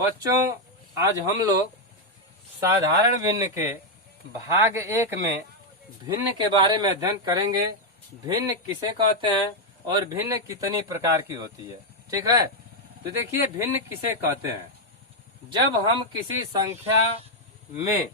बच्चों, आज हम लोग साधारण भिन्न के भाग 1 में भिन्न के बारे में अध्ययन करेंगे। भिन्न किसे कहते हैं और भिन्न कितनी प्रकार की होती है। ठीक है, तो देखिए भिन्न किसे कहते हैं। जब हम किसी संख्या में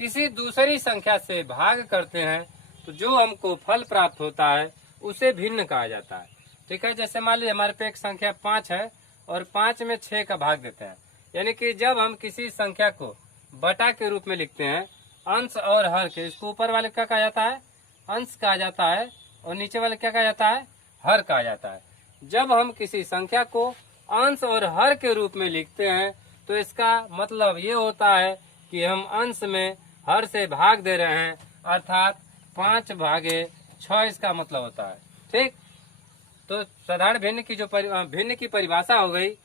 किसी दूसरी संख्या से भाग करते हैं तो जो हमको फल प्राप्त होता है उसे भिन्न कहा जाता है। ठीक है, जैसे मान लीजिए हमारे पे एक संख्या 5 है और 5 में 6 का भाग देते हैं, यानी कि जब हम किसी संख्या को बटा के रूप में लिखते हैं, अंश और हर के, इसको ऊपर वाले क्या कहा जाता है? अंश कहा जाता है, और नीचे वाले क्या कहा जाता है? हर कहा जाता है। जब हम किसी संख्या को अंश और हर के रूप में लिखते हैं तो इसका मतलब ये होता है कि हम अंश में हर से भाग दे रहे हैं, अर्थात 5/6 इसका मतलब होता है। ठीक, तो साधारण भिन्न की जो भिन्न की परिभाषा हो गई,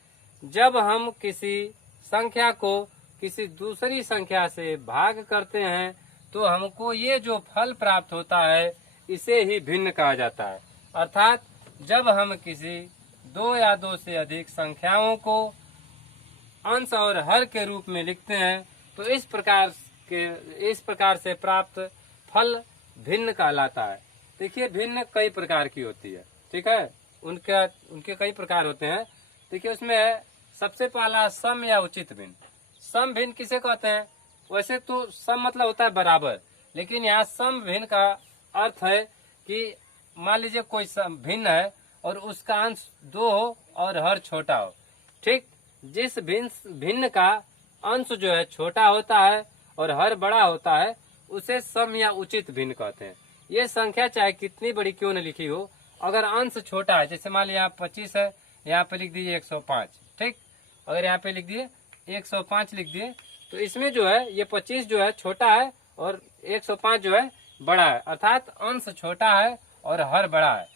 जब हम किसी संख्या को किसी दूसरी संख्या से भाग करते हैं तो हमको ये जो फल प्राप्त होता है इसे ही भिन्न कहा जाता है। अर्थात जब हम किसी 2 या 2 से अधिक संख्याओं को अंश और हर के रूप में लिखते हैं तो इस प्रकार से प्राप्त फल भिन्न कहलाता है। देखिए भिन्न कई प्रकार की होती है। ठीक है, उनके कई प्रकार होते हैं। देखिए उसमें सबसे पहला सम या उचित भिन्न। सम भिन्न किसे कहते हैं? वैसे तो सम मतलब होता है बराबर, लेकिन यहाँ सम भिन्न का अर्थ है कि मान लीजिए कोई भिन्न है और उसका अंश 2 हो और हर छोटा हो। ठीक, जिस भिन्न का अंश जो है छोटा होता है और हर बड़ा होता है उसे सम या उचित भिन्न कहते हैं। ये संख्या चाहे कितनी बड़ी क्यों न लिखी हो, अगर अंश छोटा है, जैसे मान लीजिए यहाँ 25 है, यहाँ पे लिख दीजिए 105। ठीक, अगर यहाँ पे लिख दिए 105 लिख दिए तो इसमें जो है ये 25 जो है छोटा है और 105 जो है बड़ा है, अर्थात अंश छोटा है और हर बड़ा है।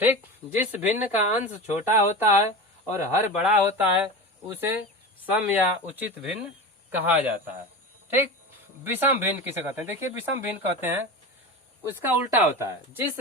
ठीक, जिस भिन्न का अंश छोटा होता है और हर बड़ा होता है उसे सम या उचित भिन्न कहा जाता है। ठीक, विषम भिन्न किसे कहते हैं? देखिए विषम भिन्न कहते हैं, उसका उल्टा होता है। जिस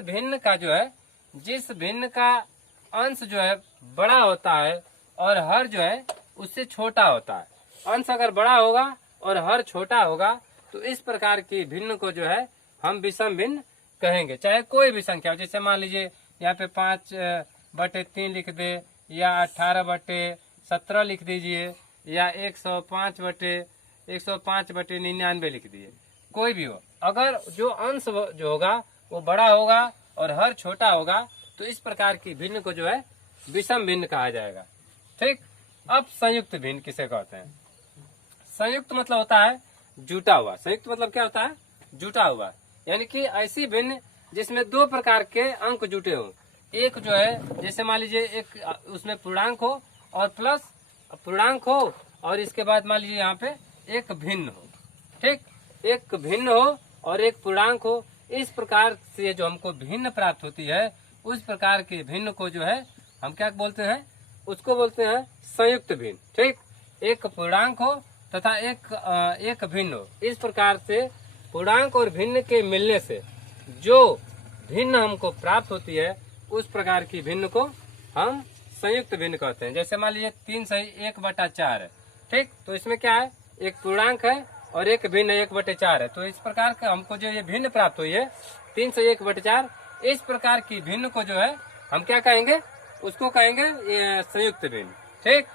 भिन्न का अंश जो है बड़ा होता है और हर जो है उससे छोटा होता है। अंश अगर बड़ा होगा और हर छोटा होगा तो इस प्रकार की भिन्न को जो है हम विषम भिन्न कहेंगे। चाहे कोई भी संख्या हो, जैसे मान लीजिए यहाँ पे 5/3 लिख दे, या 18/17 लिख दीजिए, या 105/99 लिख दिए, कोई भी हो। अगर जो अंश जो होगा वो बड़ा होगा और हर छोटा होगा तो इस प्रकार की भिन्न को जो है विषम भिन्न कहा जाएगा। ठीक, अब संयुक्त भिन्न किसे कहते हैं? संयुक्त मतलब होता है जुटा हुआ। संयुक्त मतलब क्या होता है? जुटा हुआ, यानी कि ऐसी भिन्न जिसमें 2 प्रकार के अंक जुटे हो। एक जो है जैसे मान लीजिए एक उसमें पूर्णांक हो और प्लस पूर्णांक हो, और इसके बाद मान लीजिए यहाँ पे एक भिन्न हो। ठीक, एक भिन्न हो और एक पूर्णांक हो। इस प्रकार से जो हमको भिन्न प्राप्त होती है उस प्रकार के भिन्न को जो है हम क्या बोलते हैं? उसको बोलते हैं संयुक्त भिन्न। ठीक, एक पूर्णांक हो तथा एक भिन्न हो। इस प्रकार से पूर्णांक और भिन्न के मिलने से जो भिन्न हमको प्राप्त होती है उस प्रकार की भिन्न को हम संयुक्त भिन्न कहते हैं। जैसे मान लीजिए 3 से 1/4 है। ठीक, तो इसमें क्या है? एक पूर्णांक है और एक भिन्न 1/4 है। तो इस प्रकार का हमको जो ये भिन्न प्राप्त हुई है 3 से 1/4, इस प्रकार की भिन्न को जो है हम क्या कहेंगे? उसको कहेंगे संयुक्त भिन्न। ठीक,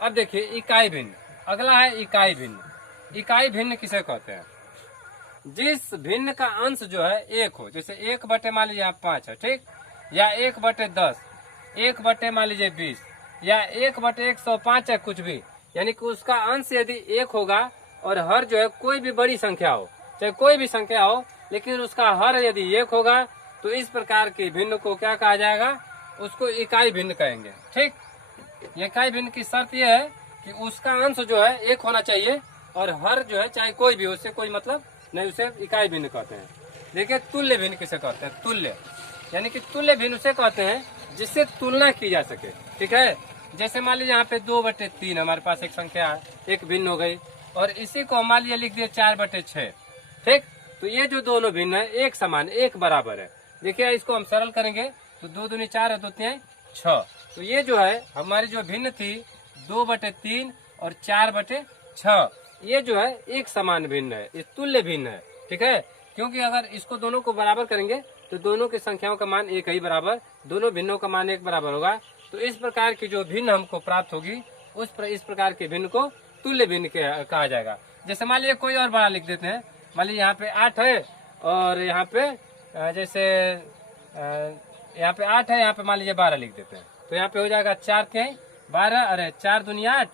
अब देखिए इकाई भिन्न। अगला है इकाई भिन्न। इकाई भिन्न किसे कहते हैं? जिस भिन्न का अंश जो है 1 हो, जैसे 1 मान लीजिए आप 5 है। ठीक, या 1/10, 1 मान लीजिए 20, या 1/105 है कुछ भी, यानी कि उसका अंश यदि 1 होगा और हर जो है कोई भी बड़ी संख्या हो, चाहे कोई भी संख्या हो, लेकिन उसका हर यदि 1 होगा तो इस प्रकार की भिन्न को क्या कहा जाएगा? उसको इकाई भिन्न कहेंगे। ठीक, इकाई भिन्न की शर्त यह है कि उसका अंश जो है 1 होना चाहिए और हर जो है चाहे कोई भी, उससे कोई मतलब नहीं, उसे इकाई भिन्न कहते हैं। देखिए तुल्य भिन्न किसे कहते हैं? तुल्य, यानी कि तुल्य भिन्न उसे कहते हैं जिससे तुलना की जा सके। ठीक है, जैसे मान लीजिए यहाँ पे 2/3 हमारे पास एक संख्या है, एक भिन्न हो गई, और इसी को मान लीजिए लिख दिए 4/6। ठीक, तो ये जो दोनों भिन्न है एक समान, एक बराबर है। देखिए इसको हम सरल करेंगे तो 2 दूनी 4 है, 2 3 6। तो ये जो है हमारी जो भिन्न थी 2/3 और 4/6 ये जो है एक समान भिन्न है, ये तुल्य भिन्न है। ठीक है, क्योंकि अगर इसको दोनों को बराबर करेंगे तो दोनों की संख्याओं का मान एक ही बराबर, दोनों भिन्नों का मान एक बराबर होगा। तो इस प्रकार की जो भिन्न हमको प्राप्त होगी इस प्रकार के भिन्न को तुल्य भिन्न कहा जाएगा। जैसे मान लीजिए कोई और बड़ा लिख देते हैं, मान लीजिए यहाँ पे 8 है और यहाँ पे जैसे यहाँ पे 8 है, यहाँ पे मान लीजिए 12 लिख देते हैं, तो यहाँ पे हो जाएगा 4×12, अरे 4 दूनी 8,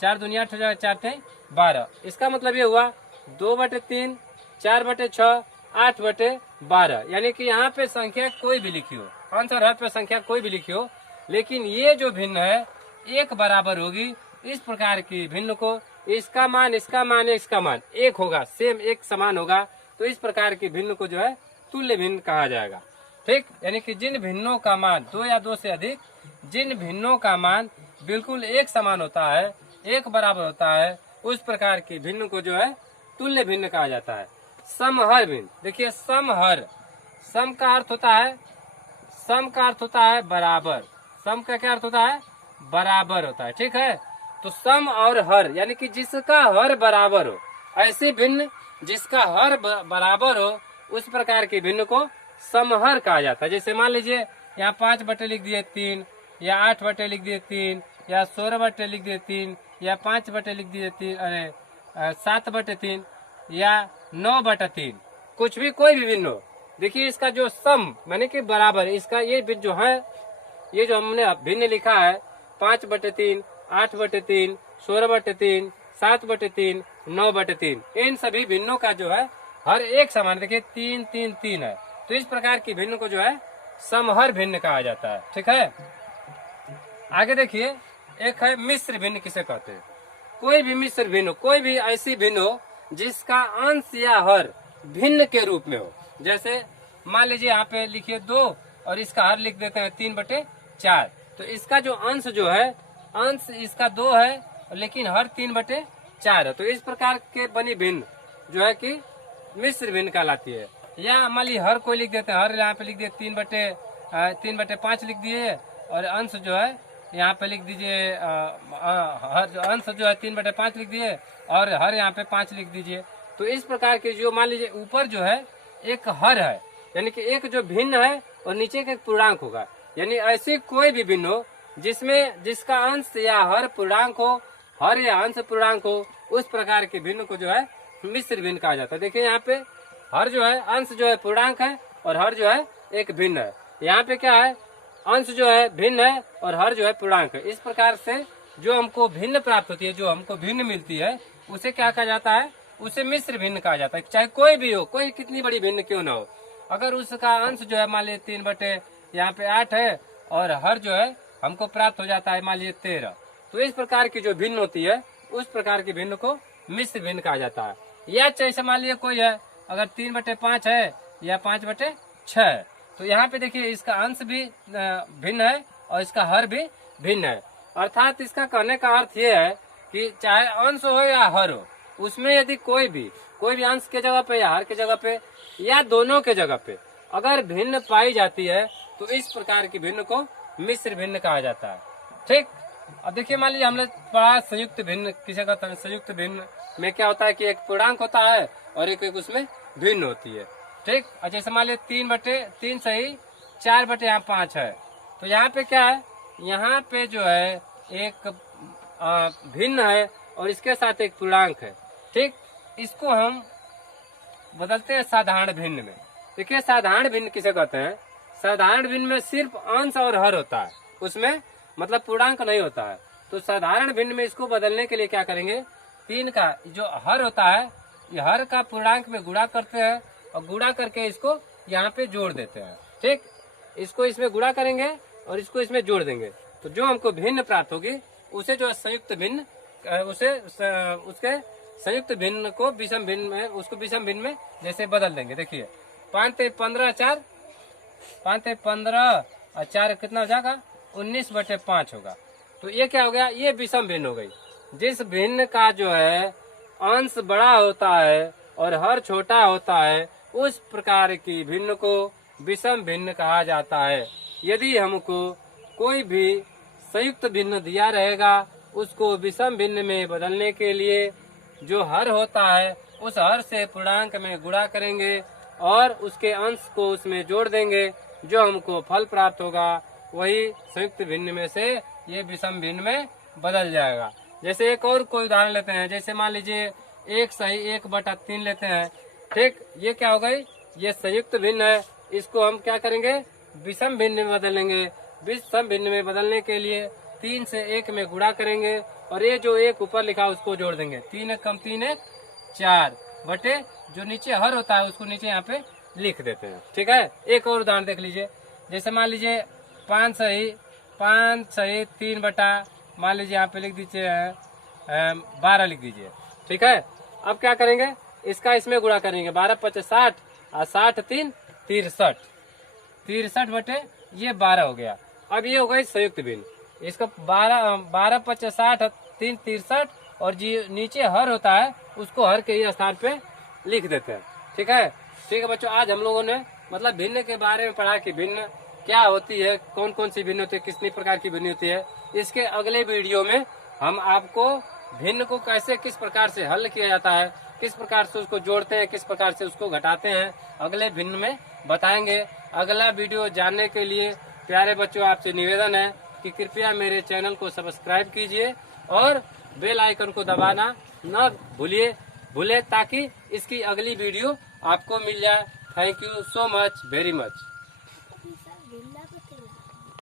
4 दूनी 8 हो जाएगा 4×12। इसका मतलब ये हुआ 2/3, 4/6, 8/12, यानी कि यहाँ पे संख्या कोई भी लिखी हो, आंसर हर पे संख्या कोई भी लिखी हो, लेकिन ये जो भिन्न है एक बराबर होगी। इस प्रकार की भिन्न को इसका मान इसका मान इसका मान एक होगा, सेम एक समान होगा, तो इस प्रकार की भिन्न को जो है तुल्य भिन्न कहा जाएगा। ठीक, यानी कि जिन भिन्नों का मान 2 या 2 से अधिक, जिन भिन्नों का मान बिल्कुल एक समान होता है, एक बराबर होता है, उस प्रकार की भिन्न को जो है तुल्य भिन्न कहा जाता है। समहर भिन्न, देखिए समहर, सम का अर्थ होता है, सम का अर्थ होता है बराबर, सम का क्या अर्थ होता है, बराबर होता है। ठीक है, तो सम और हर यानी कि जिसका हर बराबर हो, ऐसी भिन्न जिसका हर बराबर हो, उस प्रकार की भिन्न को समहर कहा जाता है। जैसे मान लीजिए यहाँ 5 लिख दिए 3, या 8 लिख दिए 3, या 16 लिख दिए 3, या 5 लिख दिए 3, अरे 7/3, या 9/3, कुछ भी कोई भी भिन्न हो। देखिए इसका जो सम माने कि बराबर, इसका ये जो है, ये जो हमने भिन्न लिखा है 5/3, 8/3, 16/3, 7/3, 9/3, इन सभी भिन्नों का जो है हर एक समान, देखिए 3 3 3 है, तो इस प्रकार की भिन्न को जो है समहर भिन्न कहा जाता है। ठीक है, आगे देखिए एक है मिश्र भिन्न, किसे कहते हैं। कोई भी मिश्र भिन्न, कोई भी ऐसी भिन्न हो जिसका अंश या हर भिन्न के रूप में हो। जैसे मान लीजिए यहाँ पे लिखिए 2 और इसका हर लिख देते हैं 3/4, तो इसका जो अंश जो है, अंश इसका 2 है लेकिन हर 3/4 है, तो इस प्रकार के बनी भिन्न जो है कि मिश्र भिन्न कहलाती है। या मान लीजिए हर कोई लिख देते हैं, हर यहाँ पे लिख दिए 3/5 लिख दिए, और अंश जो है यहाँ पे लिख दीजिए, हर अंश जो है 3/5 लिख दिए, और हर यहाँ पे 5 लिख दीजिए। तो इस प्रकार के जो मान लीजिए ऊपर जो है एक हर है, यानी कि एक जो भिन्न है, और नीचे का एक पूर्णांक होगा, यानी ऐसी कोई भी भिन्न हो जिसमें जिसका अंश या हर पूर्णांक हो, हर या अंश पूर्णांक हो, उस प्रकार की भिन्न को जो है मिश्र भिन्न कहा जाता है। देखिए यहाँ पे हर जो है अंश जो है पूर्णांक है, और हर जो है एक भिन्न है। यहाँ पे क्या है, अंश जो है भिन्न है और हर जो है पूर्णांक है। इस प्रकार से जो हमको भिन्न प्राप्त होती है, जो हमको भिन्न मिलती है, उसे क्या कहा जाता है, उसे मिश्र भिन्न कहा जाता है। चाहे कोई भी हो, कोई कितनी बड़ी भिन्न क्यों ना हो, अगर उसका अंश जो है मान लीजिए 3/8 है, और हर जो है हमको प्राप्त हो जाता है मान लीजिए 13, तो इस प्रकार की जो भिन्न होती है, उस प्रकार की भिन्न को मिश्र भिन्न कहा जाता है। या जैसे मान लीजिए कोई है, अगर 3/5 है या 5/6 है, तो यहाँ पे देखिए इसका अंश भी भिन्न है और इसका हर भी भिन्न है। अर्थात इसका कहने का अर्थ ये है कि चाहे अंश हो या हर हो, उसमें यदि कोई भी अंश के जगह पे या हर के जगह पे या दोनों के जगह पे अगर भिन्न पाई जाती है, तो इस प्रकार की भिन्न को मिश्र भिन्न कहा जाता है। ठीक, अब देखिए मान लीजिए हमने पढ़ा संयुक्त भिन्न किसे कहते हैं। संयुक्त भिन्न में क्या होता है कि एक पूर्णांक होता है और एक उसमें भिन्न होती है। ठीक, और जैसे मान लीजिए 3/3 सही 4/5 है, तो यहाँ पे क्या है, यहाँ पे जो है एक भिन्न है और इसके साथ एक पूर्णांक है। ठीक, इसको हम बदलते हैं साधारण भिन्न में। देखिए साधारण भिन्न किसे कहते हैं, साधारण भिन्न में सिर्फ अंश और हर होता है, उसमें मतलब पूर्णांक नहीं होता है। तो साधारण भिन्न में इसको बदलने के लिए क्या करेंगे, 3 का जो हर होता है, ये हर का पूर्णांक में गुणा करते हैं और गुणा करके इसको यहाँ पे जोड़ देते हैं। ठीक, इसको इसमें गुणा करेंगे और इसको इसमें जोड़ देंगे, तो जो हमको भिन्न प्राप्त होगी उसे जो संयुक्त भिन्न उसके संयुक्त भिन्न को विषम भिन्न में, उसको विषम भिन्न में जैसे बदल देंगे। देखिए 5×15 4, 5×15 और 4 कितना हो जाएगा, 19/5 होगा। तो ये क्या हो गया, ये विषम भिन्न हो गई। जिस भिन्न का जो है अंश बड़ा होता है और हर छोटा होता है, उस प्रकार की भिन्न को विषम भिन्न कहा जाता है। यदि हमको कोई भी संयुक्त भिन्न दिया रहेगा, उसको विषम भिन्न में बदलने के लिए जो हर होता है उस हर से पूर्णांक में गुणा करेंगे और उसके अंश को उसमें जोड़ देंगे, जो हमको फल प्राप्त होगा वही संयुक्त भिन्न में से ये विषम भिन्न में बदल जाएगा। जैसे एक और कोई उदाहरण लेते हैं, जैसे मान लीजिए 1/1/3 लेते हैं। ठीक, ये क्या हो गई, ये संयुक्त भिन्न है, इसको हम क्या करेंगे, विषम भिन्न में बदलेंगे। विषम भिन्न में बदलने के लिए 3 से 1 में गुणा करेंगे और ये जो एक ऊपर लिखा उसको जोड़ देंगे। 3 × 3 = 4 बटे जो नीचे हर होता है उसको नीचे यहाँ पे लिख देते हैं। ठीक है, एक और उदाहरण देख लीजिए। जैसे मान लीजिए 5/3 बटा मान लीजिए यहाँ पे लिख दीजिए 12 लिख दीजिए। ठीक है, अब क्या करेंगे, इसका इसमें गुणा करेंगे। 12×5 = 60 और 60×3 = 63। 63 बटे ये 12 हो गया। अब ये हो गई संयुक्त भिन्न। इसका 12×5 = 60, 3 = 63 और जी नीचे हर होता है उसको हर के ही स्थान पे लिख देते हैं। ठीक है, ठीक है बच्चों, आज हम लोगों ने मतलब भिन्न के बारे में पढ़ा कि भिन्न क्या होती है, कौन कौन सी भिन्न होती है, कितनी प्रकार की भिन्न होती है। इसके अगले वीडियो में हम आपको भिन्न को कैसे किस प्रकार से हल किया जाता है, किस प्रकार से उसको जोड़ते हैं, किस प्रकार से उसको घटाते हैं, अगले भिन्न में बताएंगे। अगला वीडियो जानने के लिए प्यारे बच्चों आपसे निवेदन है कि कृपया मेरे चैनल को सब्सक्राइब कीजिए और बेल आइकन को दबाना न भूले ताकि इसकी अगली वीडियो आपको मिल जाए। Thank you so much, very much.